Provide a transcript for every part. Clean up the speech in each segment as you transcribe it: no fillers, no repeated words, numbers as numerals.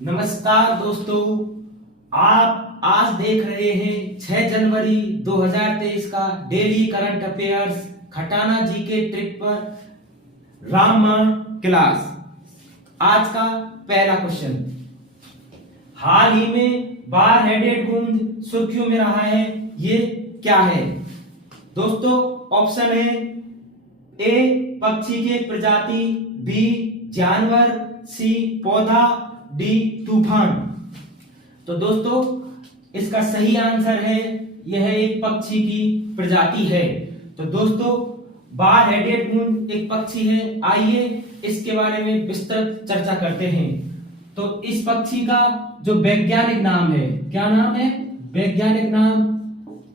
नमस्कार दोस्तों, आप आज देख रहे हैं 6 जनवरी 2023 का डेली करंट अफेयर्स खटाना जी के ट्रिक पर राममान क्लास। आज का पहला क्वेश्चन, हाल ही में बार हेडेड गूंज सुर्खियों में रहा है, ये क्या है? दोस्तों ऑप्शन है ए पक्षी की प्रजाति, बी जानवर, सी पौधा, डी तूफान। तो दोस्तों इसका सही आंसर है यह एक पक्षी की प्रजाति है। तो दोस्तों बार हेडेड गूंज एक पक्षी है, आइए इसके बारे में विस्तृत चर्चा करते हैं। तो इस पक्षी का जो वैज्ञानिक नाम है, क्या नाम है? वैज्ञानिक नाम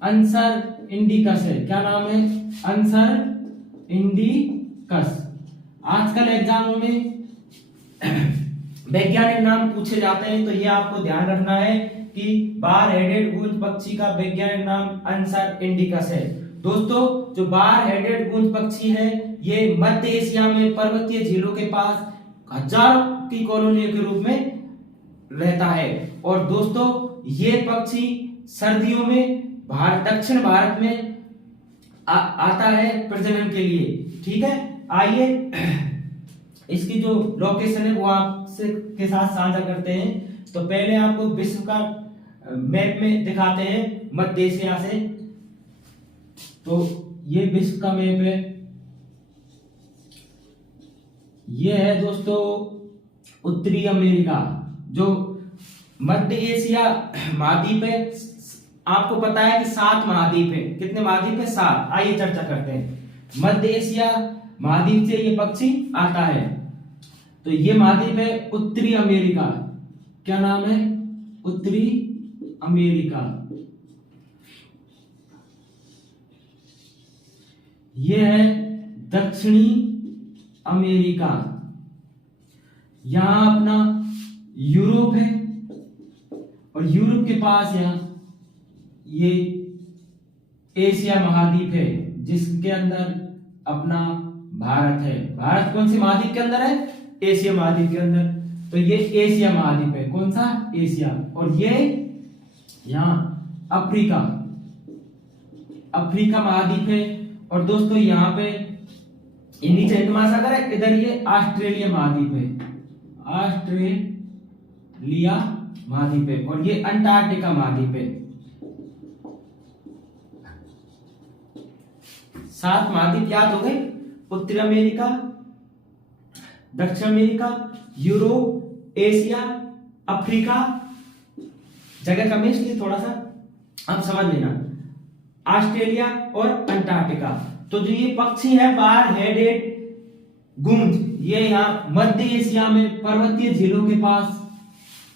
अंसर इंडिकस है। क्या नाम है? अंसर इंडिकस। आजकल एग्जामों में वैज्ञानिक नाम पूछे जाते हैं, तो ये आपको ध्यान रखना है कि बार हेडेड गूंज पक्षी का वैज्ञानिक नाम अंसर इंडिकस है। दोस्तों जो बार हेडेड गूंज पक्षी है ये मध्य एशिया में पर्वतीय झीलों के पास हजारों की कॉलोनियों के रूप में रहता है। और दोस्तों ये पक्षी सर्दियों में दक्षिण भारत में आता है प्रजनन के लिए। ठीक है, आइए इसकी जो लोकेशन है वो आपसे के साथ साझा करते हैं। तो पहले आपको विश्व का मैप में दिखाते हैं मध्य एशिया से। तो ये विश्व का मैप है, ये है दोस्तों उत्तरी अमेरिका। जो मध्य एशिया महाद्वीप है, आपको पता है कि 7 महाद्वीप है। कितने महाद्वीप है? 7। आइए चर्चा करते हैं। मध्य एशिया महाद्वीप से ये पक्षी आता है। तो ये महाद्वीप है उत्तरी अमेरिका। क्या नाम है? उत्तरी अमेरिका। ये है दक्षिणी अमेरिका। यहां अपना यूरोप है और यूरोप के पास यहां ये एशिया महाद्वीप है, जिसके अंदर अपना भारत है। भारत कौन सी महाद्वीप के अंदर है? एशिया महाद्वीप के अंदर। तो ये एशिया महाद्वीप है। कौन सा? एशिया। और ये यहां अफ्रीका, अफ्रीका महाद्वीप है। और दोस्तों यहाँ पे ये नीचे हिंद महासागर है, इधर ये ऑस्ट्रेलिया महाद्वीप है। ऑस्ट्रेलिया महाद्वीप है। और ये अंटार्कटिका महाद्वीप है। 7 महाद्वीप याद हो गए? उत्तरी अमेरिका, दक्षिण अमेरिका, यूरोप, एशिया, अफ्रीका। जगह कम है इसलिए थोड़ा सा आप समझ लेना, ऑस्ट्रेलिया और अंटार्कटिका। तो जो ये पक्षी है बार हेडेड गूंज, ये यहाँ मध्य एशिया में पर्वतीय झीलों के पास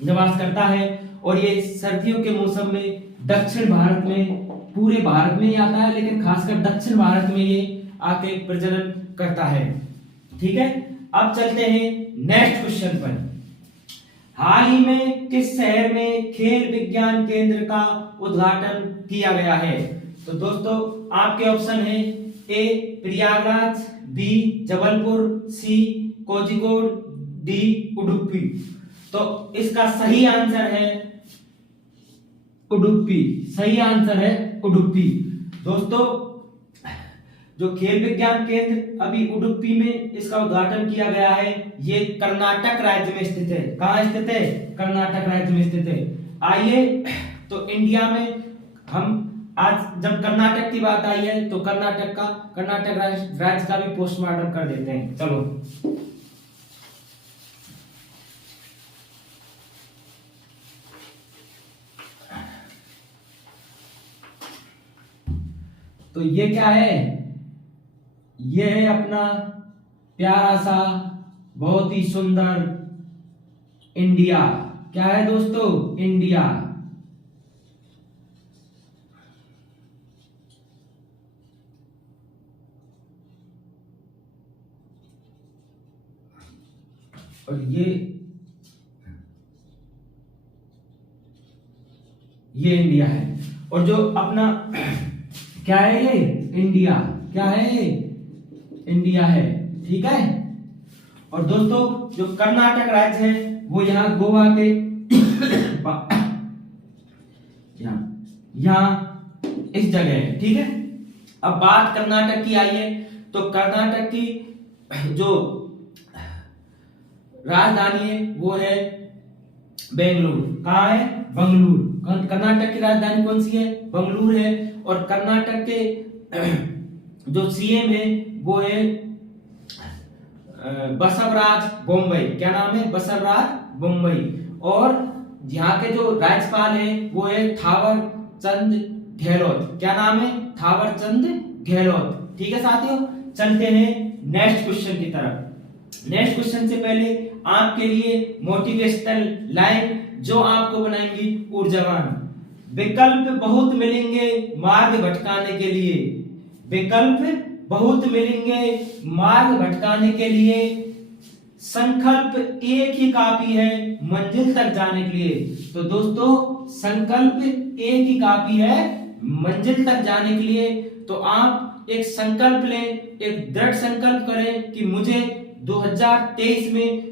निवास करता है। और ये सर्दियों के मौसम में दक्षिण भारत में, पूरे भारत में ही आता है, लेकिन खासकर दक्षिण भारत में ये आके प्रजनन करता है। ठीक है, अब चलते हैं नेक्स्ट क्वेश्चन पर। हाल ही में किस शहर में खेल विज्ञान केंद्र का उद्घाटन किया गया है? तो दोस्तों आपके ऑप्शन है ए प्रयागराज, बी जबलपुर, सी कोझिकोड, डी उडुपी। तो इसका सही आंसर है उडुपी। सही आंसर है उडुपी। दोस्तों जो खेल विज्ञान केंद्र अभी उडुपी में इसका उद्घाटन किया गया है, ये कर्नाटक राज्य में स्थित है। कहाँ स्थित है? कर्नाटक राज्य में स्थित है। आइए तो इंडिया में हम आज जब कर्नाटक की बात आई है तो कर्नाटक राज्य का भी पोस्टमार्टम कर देते हैं। चलो तो ये क्या है? ये है अपना प्यारा सा बहुत ही सुंदर इंडिया। क्या है दोस्तों? इंडिया। और ये इंडिया है। और जो अपना क्या है? ये इंडिया। क्या है? ये इंडिया है। ठीक है। और दोस्तों जो कर्नाटक राज्य है वो यहाँ गोवा के यहाँ इस जगह है, ठीक है। अब बात कर्नाटक की आई है, तो कर्नाटक की जो राजधानी है वो है बेंगलुरु। कहाँ है? बंगलुरु। कर्नाटक की राजधानी कौन सी है? बंगलुरु है। और कर्नाटक के जो सीएम है वो है बसवराज बोम्मई। क्या नाम है? बसवराज बोम्मई। और यहाँ के जो राज्यपाल है वो है थावर चंद गहलोत। क्या नाम है? थावर चंद गहलोत। ठीक है साथियों, चलते हैं नेक्स्ट क्वेश्चन की तरफ। नेक्स्ट क्वेश्चन से पहले आपके लिए मोटिवेशनल लाइन जो आपको बनाएंगी ऊर्जावान। विकल्प बहुत मिलेंगे मार्ग भटकाने के लिए, विकल्प बहुत मिलेंगे मार्ग भटकाने के लिए, संकल्प एक ही काफी है मंजिल तक जाने के लिए। तो दोस्तों संकल्प एक ही काफी है मंजिल तक जाने के लिए। तो आप एक संकल्प लें, एक दृढ़ संकल्प करें कि मुझे 2023 में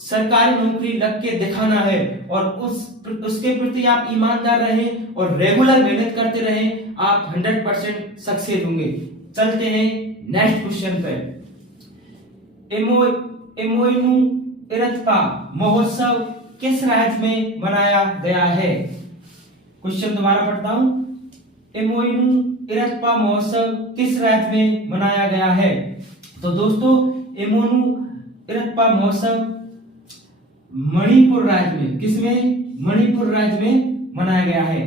सरकारी नौकरी लग के दिखाना है, और उसके प्रति आप ईमानदार रहें और रेगुलर मेहनत करते रहें, आप 100% सक्सेस होंगे। चलते हैं नेक्स्ट क्वेश्चन पे। इमोइनु इरत्पा महोत्सव किस राज्य में मनाया गया है? क्वेश्चन दोबारा पढ़ता हूं। इमोइनु इरत्पा महोत्सव किस राज्य में मनाया गया है? तो दोस्तों इमोइनु इरत्पा महोत्सव मणिपुर राज्य में, किसमें? मणिपुर राज्य में मनाया गया है।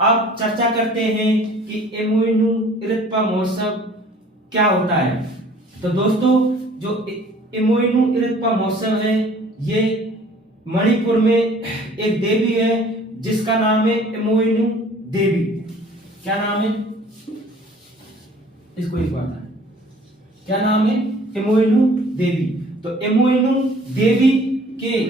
अब चर्चा करते हैं कि इमोइनु इरत्पा महोत्सव क्या होता है। तो दोस्तों जो इमोइनु इरत्पा महोत्सव है ये मणिपुर में एक देवी है जिसका नाम है इमोइनु देवी। क्या नाम है? इसको एक बार क्या नाम है? इमोइनु देवी। तो इमोइनु देवी के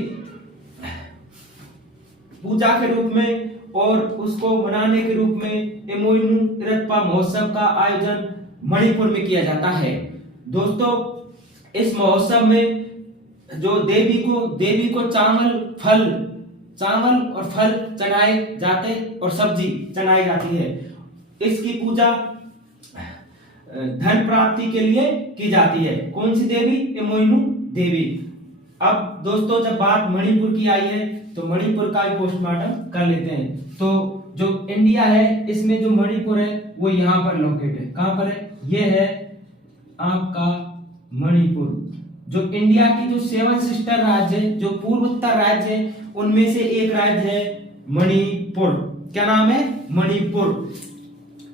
पूजा के रूप में और उसको मनाने के रूप में इमोइनु इरत्पा महोत्सव का आयोजन मणिपुर में किया जाता है। दोस्तों इस महोत्सव में जो देवी को चावल और फल चढ़ाए जाते और सब्जी चढ़ाई जाती है। इसकी पूजा धन प्राप्ति के लिए की जाती है। कौन सी देवी? इमोइनु देवी। अब दोस्तों जब बात मणिपुर की आई है तो मणिपुर का भी पोस्टमार्टम कर लेते हैं। तो जो इंडिया है इसमें जो मणिपुर है वो यहाँ पर लोकेट है। कहाँ पर है? ये है आपका मणिपुर। जो इंडिया की जो 7 सिस्टर राज्य है, जो पूर्वोत्तर राज्य है, उनमें से एक राज्य है मणिपुर। क्या नाम है? मणिपुर।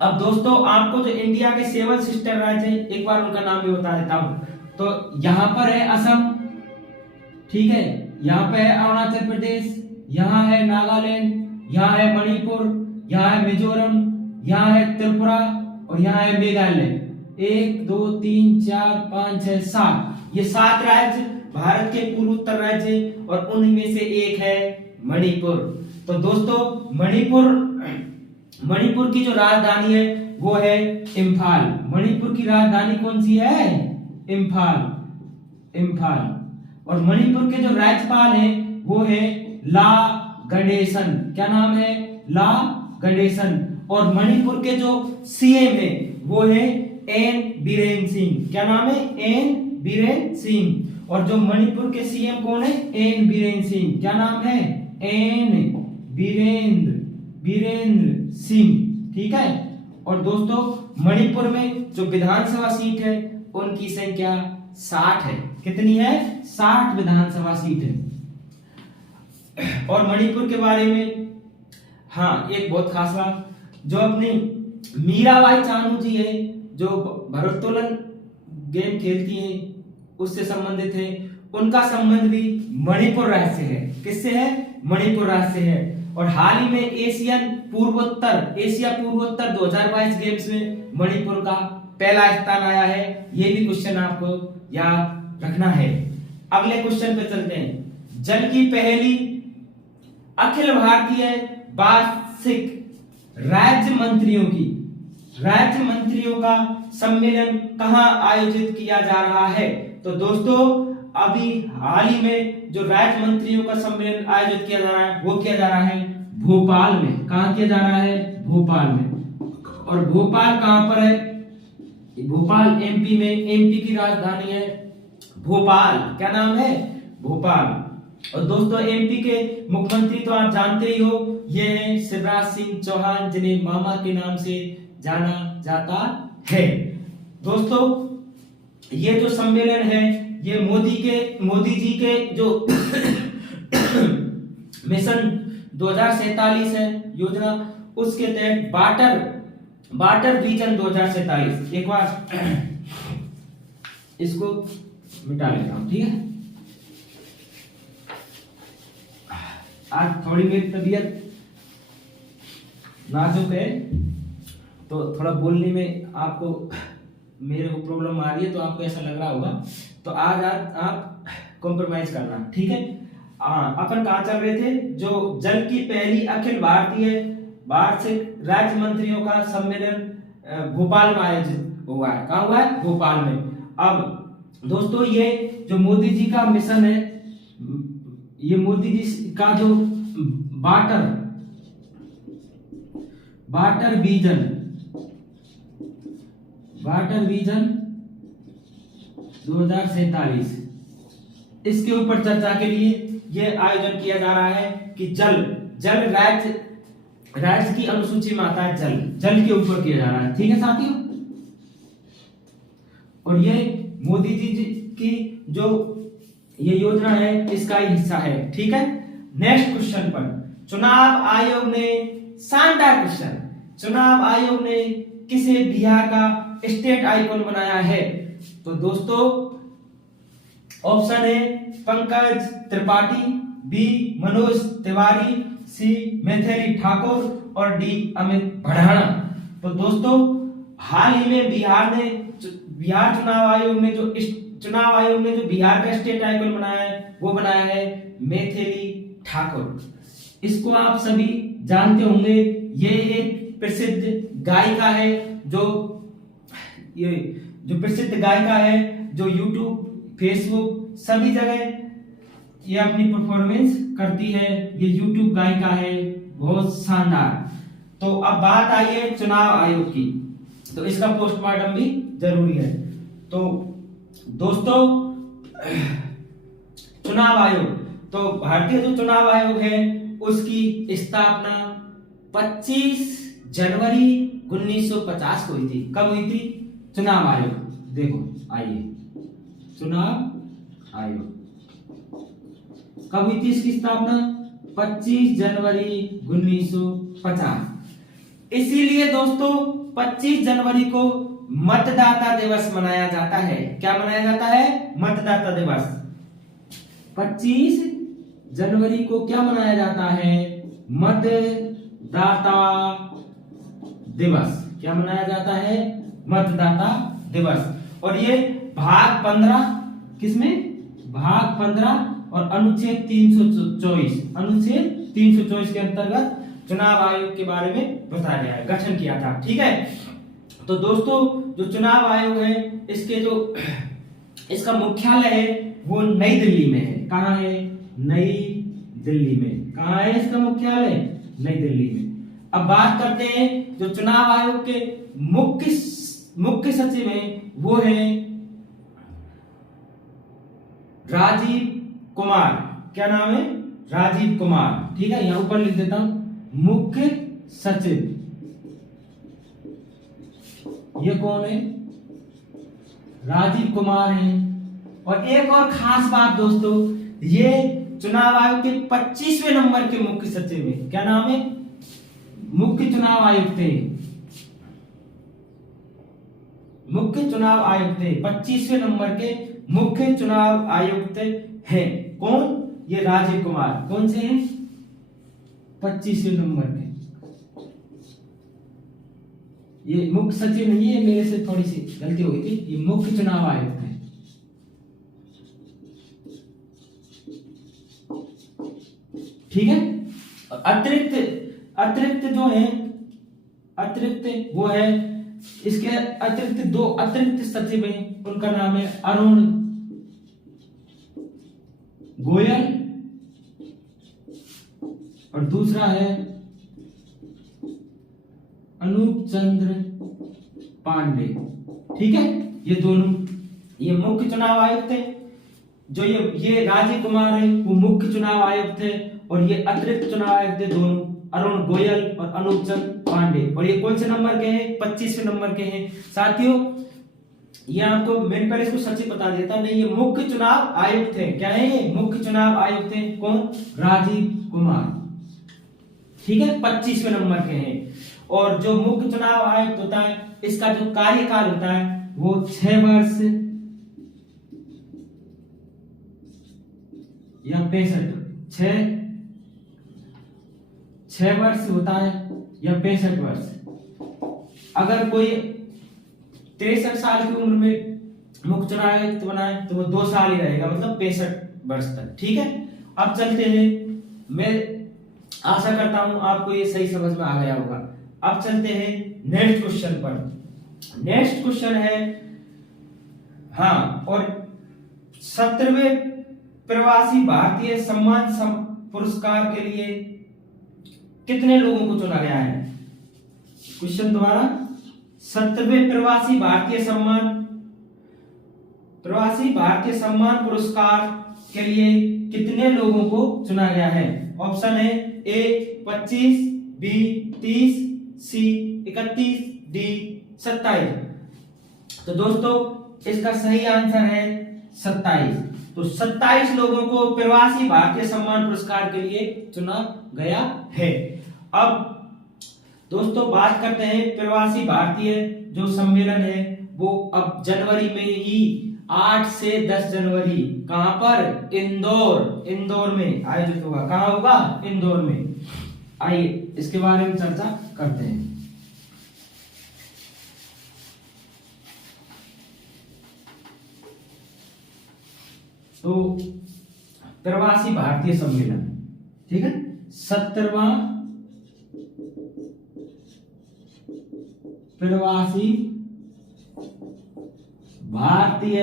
अब दोस्तों आपको जो इंडिया के 7 सिस्टर राज्य है एक बार उनका नाम भी बता देता हूं। तो यहाँ पर है असम, ठीक है, यहाँ पे है अरुणाचल प्रदेश, यहाँ है नागालैंड, यहाँ है मणिपुर, यहाँ है मिजोरम, यहाँ है त्रिपुरा और यहाँ है मेघालय। 1 2 3 4 5 6 7 ये 7 राज्य भारत के पूर्वोत्तर राज्य और उनमें से एक है मणिपुर। तो दोस्तों मणिपुर की जो राजधानी है वो है इम्फाल। मणिपुर की राजधानी कौन सी है? इम्फाल। और मणिपुर के जो राज्यपाल हैं वो है ला गणेशन। क्या नाम है? ला गणेशन। और मणिपुर के जो सीएम है वो है एन बीरेन सिंह। क्या नाम है? एन बीरेन सिंह। और जो मणिपुर के सीएम कौन है? एन बीरेन सिंह। क्या नाम है? एन बीरेंद्र सिंह। ठीक है। और दोस्तों मणिपुर में जो विधानसभा सीट है उनकी संख्या 60 है। कितनी है? 60 विधानसभा सीट है। और मणिपुर के बारे में हाँ एक बहुत खास बात, जो अपनी मीराबाई चानू जी है जो भारोत्तोलन गेम खेलती हैं उससे संबंधित है, उनका संबंध भी मणिपुर राज्य से है। किससे है? मणिपुर राज्य से है। और हाल ही में एशिया पूर्वोत्तर 2022 गेम्स में मणिपुर का पहला स्थान आया है। ये भी क्वेश्चन आपको याद रखना है। अगले क्वेश्चन पे चलते हैं। जल की पहली अखिल भारतीय वार्षिक राज्य मंत्रियों का सम्मेलन कहां आयोजित किया जा रहा है? तो दोस्तों अभी हाल ही में जो राज्य मंत्रियों का सम्मेलन आयोजित किया जा रहा है वो किया जा रहा है भोपाल में। कहाँ किया जा रहा है? भोपाल में। और भोपाल कहाँ पर है? भोपाल एमपी में। एमपी की राजधानी है भोपाल। क्या नाम है? भोपाल। और दोस्तों एमपी के मुख्यमंत्री तो आप जानते ही हो, ये हैं शिवराज सिंह चौहान, जिन्हें मामा के नाम से जाना जाता है। दोस्तों ये जो सम्मेलन है ये मोदी जी के जो मिशन 2047 है योजना, उसके तहत वाटर विजन 2047। एक बार इसको मिटा लेता हूं, ठीक है। आज थोड़ी मेरी तबीयत नाजुक है तो थोड़ा बोलने में आपको मेरे को प्रॉब्लम आ रही है, तो आपको ऐसा लग रहा होगा, तो आज आप कॉम्प्रोमाइज करना, ठीक है। अपन कहाँ चल रहे थे? जो जल की पहली अखिल भारतीय वार्षिक राज्य मंत्रियों का सम्मेलन भोपाल में आयोजित हुआ है। कहाँ हुआ है? भोपाल में। अब दोस्तों ये जो मोदी जी का मिशन है, ये मोदी जी का जो वाटर विजन 2047, इसके ऊपर चर्चा के लिए यह आयोजन किया जा रहा है कि जल राज्य की अनुसूची में आता है जल के ऊपर किया जा रहा है, ठीक है साथियों। और ये मोदी जी की जो ये योजना है इसका ही हिस्सा है, ठीक है। नेक्स्ट क्वेश्चन पर, चुनाव आयोग ने, शानदार क्वेश्चन, चुनाव आयोग ने किसे बिहार का स्टेट आइकॉन बनाया है? तो दोस्तों ऑप्शन है पंकज त्रिपाठी, बी मनोज तिवारी, सी मैथिली ठाकुर और डी अमित भड़ाना। तो दोस्तों हाल ही में बिहार चुनाव आयोग ने जो बिहार का स्टेट आइकॉन बनाया है वो बनाया है मैथिली ठाकुर। इसको आप सभी जानते होंगे, ये एक प्रसिद्ध गायिका है जो यूट्यूब, फेसबुक सभी जगह ये अपनी परफॉर्मेंस करती है। ये यूट्यूब गायिका है, बहुत शानदार। तो अब बात आई है चुनाव आयोग की, तो इसका पोस्टमार्टम भी जरूरी है। तो दोस्तों चुनाव आयोग, तो भारतीय जो चुनाव आयोग है उसकी स्थापना 25 जनवरी 1950 को हुई थी। कब हुई थी? चुनाव आयोग, देखो आइए, चुनाव आयोग कब हुई थी इसकी स्थापना? 25 जनवरी 1950। इसीलिए दोस्तों 25 जनवरी को मतदाता दिवस मनाया जाता है। क्या मनाया जाता है? मतदाता दिवस। 25 जनवरी को क्या मनाया जाता है? मतदाता दिवस। क्या मनाया जाता है? मतदाता दिवस। और ये भाग 15 किसमें? भाग 15 और अनुच्छेद 324 के अंतर्गत चुनाव आयोग के बारे में बताया गया है, गठन किया था, ठीक है। तो दोस्तों जो चुनाव आयोग है इसका मुख्यालय है वो नई दिल्ली में है। कहाँ है? नई दिल्ली में। कहाँ है इसका मुख्यालय? नई दिल्ली में। अब बात करते हैं जो चुनाव आयोग के मुख्य सचिव हैं वो है राजीव कुमार। क्या नाम है? राजीव कुमार, ठीक है। यहां ऊपर लिख देता हूं मुख्य सचिव। ये कौन है? राजीव कुमार है। और एक और खास बात दोस्तों, ये चुनाव आयोग के 25वें नंबर के मुख्य सचिव है। क्या नाम है? मुख्य चुनाव आयुक्त थे। मुख्य चुनाव आयुक्त थे, 25वें नंबर के मुख्य चुनाव आयुक्त हैं। कौन? ये राजीव कुमार। कौन से हैं? 25वें नंबर के। ये मुख्य सचिव नहीं है, मेरे से थोड़ी सी गलती हो गई थी, ये मुख्य चुनाव आयुक्त है। ठीक है। अतिरिक्त जो है, अतिरिक्त वो है, इसके अतिरिक्त 2 अतिरिक्त सचिव हैं, उनका नाम है गोयल और दूसरा है अनूप चंद्र पांडे। ठीक है, ये दोनों ये मुख्य चुनाव आयुक्त थे। जो ये राजीव कुमार है वो मुख्य चुनाव आयुक्त थे और ये अतिरिक्त चुनाव आयुक्त थे दोनों, अरुण गोयल और अनूप चंद्र पांडे। और ये कौन से नंबर के हैं? 25वें नंबर के हैं साथियों। ये आपको मैंने पहले इसको सच ही बता देता, नहीं ये मुख्य चुनाव आयुक्त है। क्या है ये? मुख्य चुनाव आयुक्त है। कौन? राजीव कुमार। ठीक है, 25वें नंबर के हैं। और जो मुख्य चुनाव आयुक्त होता है इसका जो कार्यकाल होता है वो 6 वर्ष या 6 वर्ष होता है या 65 वर्ष। अगर कोई 63 साल की उम्र में मुख्य चुनाव आयुक्त बना है तो वो 2 साल ही रहेगा, मतलब 65 वर्ष तक। ठीक है, अब चलते हैं। मैं आशा करता हूं आपको ये सही समझ में आ गया होगा। अब चलते हैं नेक्स्ट क्वेश्चन पर। नेक्स्ट क्वेश्चन है, हाँ, और 17वें प्रवासी भारतीय सम्मान पुरस्कार के लिए कितने लोगों को चुना गया है? क्वेश्चन दोबारा, 17वें प्रवासी भारतीय सम्मान पुरस्कार के लिए कितने लोगों को चुना गया है? ऑप्शन है ए 25, बी 30, सी 31, डी 27। तो दोस्तों इसका सही आंसर है 27। तो 27 लोगों को प्रवासी भारतीय सम्मान पुरस्कार के लिए चुना गया है। अब दोस्तों बात करते हैं प्रवासी भारतीय जो सम्मेलन है वो अब जनवरी में ही 8 से 10 जनवरी कहां पर? इंदौर में आयोजित होगा। कहां होगा? इंदौर में। आइए इसके बारे में चर्चा करते हैं। तो प्रवासी भारतीय सम्मेलन, ठीक है, 17वां प्रवासी भारतीय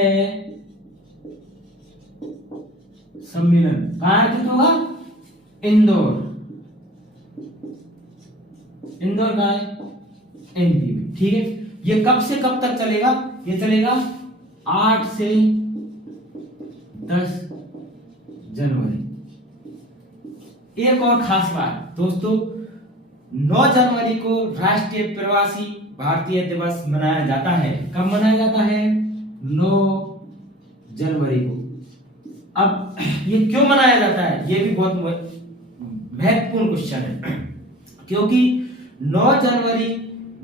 सम्मेलन कहां आयोजित होगा? इंदौर कहां है? एमपी में। ठीक है, ये कब से कब तक चलेगा? ये चलेगा 8 से 10 जनवरी। एक और खास बात दोस्तों, 9 जनवरी को राष्ट्रीय प्रवासी भारतीय दिवस मनाया जाता है। कब मनाया जाता है? 9 जनवरी को। अब ये क्यों मनाया जाता है? ये भी बहुत महत्वपूर्ण क्वेश्चन है, क्योंकि 9 जनवरी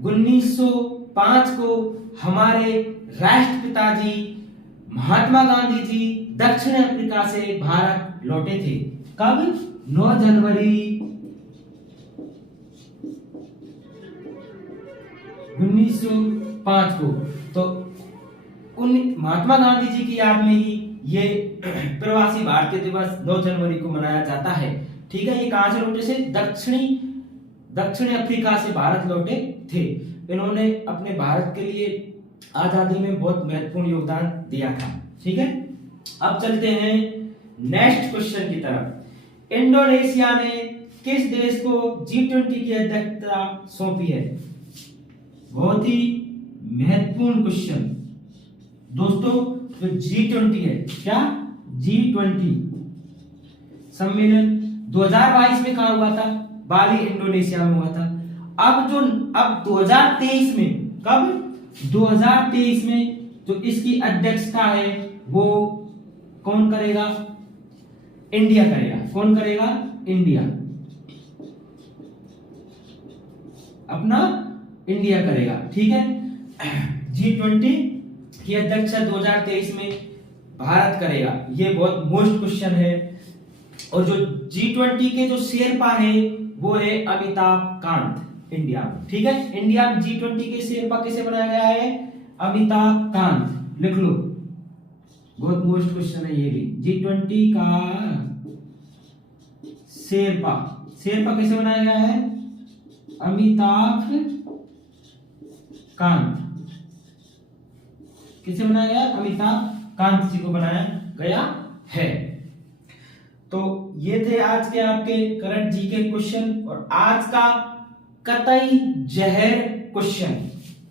1905 को हमारे राष्ट्रपिता जी महात्मा गांधी जी दक्षिण अफ्रीका से भारत लौटे थे। कब? 9 जनवरी 1905 को। तो उन महात्मा गांधी जी की याद में ही ये प्रवासी भारतीय दिवस 9 जनवरी को मनाया जाता है। ठीक है, ये कहां से लौटे थे? दक्षिण अफ्रीका से भारत लौटे थे। इन्होंने अपने भारत के लिए आजादी में बहुत महत्वपूर्ण योगदान दिया था। ठीक है, अब चलते हैं नेक्स्ट क्वेश्चन की तरफ। इंडोनेशिया ने किस देश को G20 की अध्यक्षता सौंपी है? बहुत ही महत्वपूर्ण क्वेश्चन दोस्तों। जो G20 है, क्या G20 सम्मेलन 2022 में कहा हुआ था? बाली इंडोनेशिया में हुआ था। अब 2023 में, कब? 2023 में जो इसकी अध्यक्षता है वो कौन करेगा? इंडिया करेगा। कौन करेगा? इंडिया, अपना इंडिया करेगा। ठीक है, G20 की अध्यक्षता 2023 में भारत करेगा। ये बहुत मोस्ट क्वेश्चन है। और जो G20 के जो शेरपा है वो है अमिताभ कांत इंडिया में। ठीक है, इंडिया में G20 के शेरपा किसे बनाया गया है? अमिताभ कांत। लिख लो, बहुत मोस्ट क्वेश्चन है ये भी। G20 का शेरपा किसे बनाया गया है? अमिताभ कांत। किसे बनाया गया? अमिताभ कांत जी को बनाया गया है। तो ये थे आज के आपके करंट जीके क्वेश्चन। और आज का कतई जहर क्वेश्चन,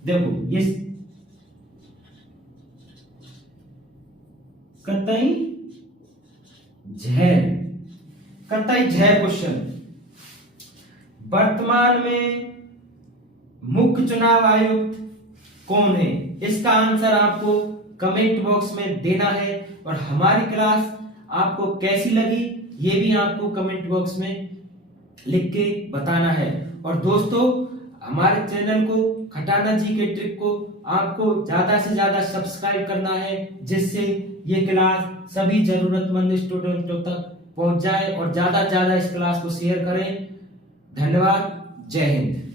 देखो ये कतई जहर क्वेश्चन। वर्तमान में मुख्य चुनाव आयुक्त कौन है? इसका आंसर आपको कमेंट बॉक्स में देना है। और हमारी क्लास आपको कैसी लगी ये भी आपको कमेंट बॉक्स में लिख के बताना है। और दोस्तों, हमारे चैनल को खटाना जी के ट्रिक को आपको ज्यादा से ज्यादा सब्सक्राइब करना है, जिससे ये क्लास सभी जरूरतमंद स्टूडेंटों तक पहुंच जाए। और ज्यादा से ज्यादा इस क्लास को शेयर करें। धन्यवाद। जय हिंद।